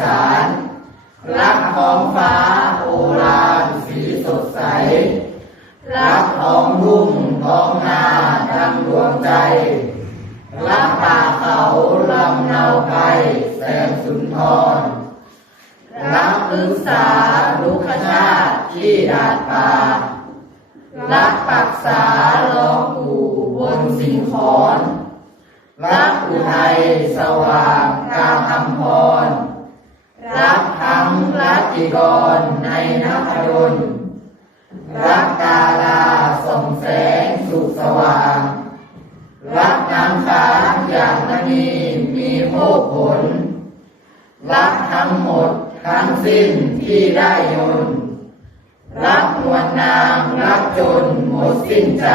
ศาลรักท้องฟ้าโอฬารสีสดใส รักท้องรุ่งท้องนาดังดวงใจ รักป่าเขาลำเนาไปแสงสุนทร รักพฤกษาลุกชาติที่ดาดป่ารักปักษาลองปู่บนสิงขอนรักอุทัยสว่างกลางอำพร รักทั้งรั ติกรในนภดลรักกาลาส่งแสงสุขสว่าง รักน้ำค้างอย่างมณีมีโภคผล รักทั้งหมดทั้งสิ้นที่ได้ยนรักมวลนามรักจนหมดสิ้นใจ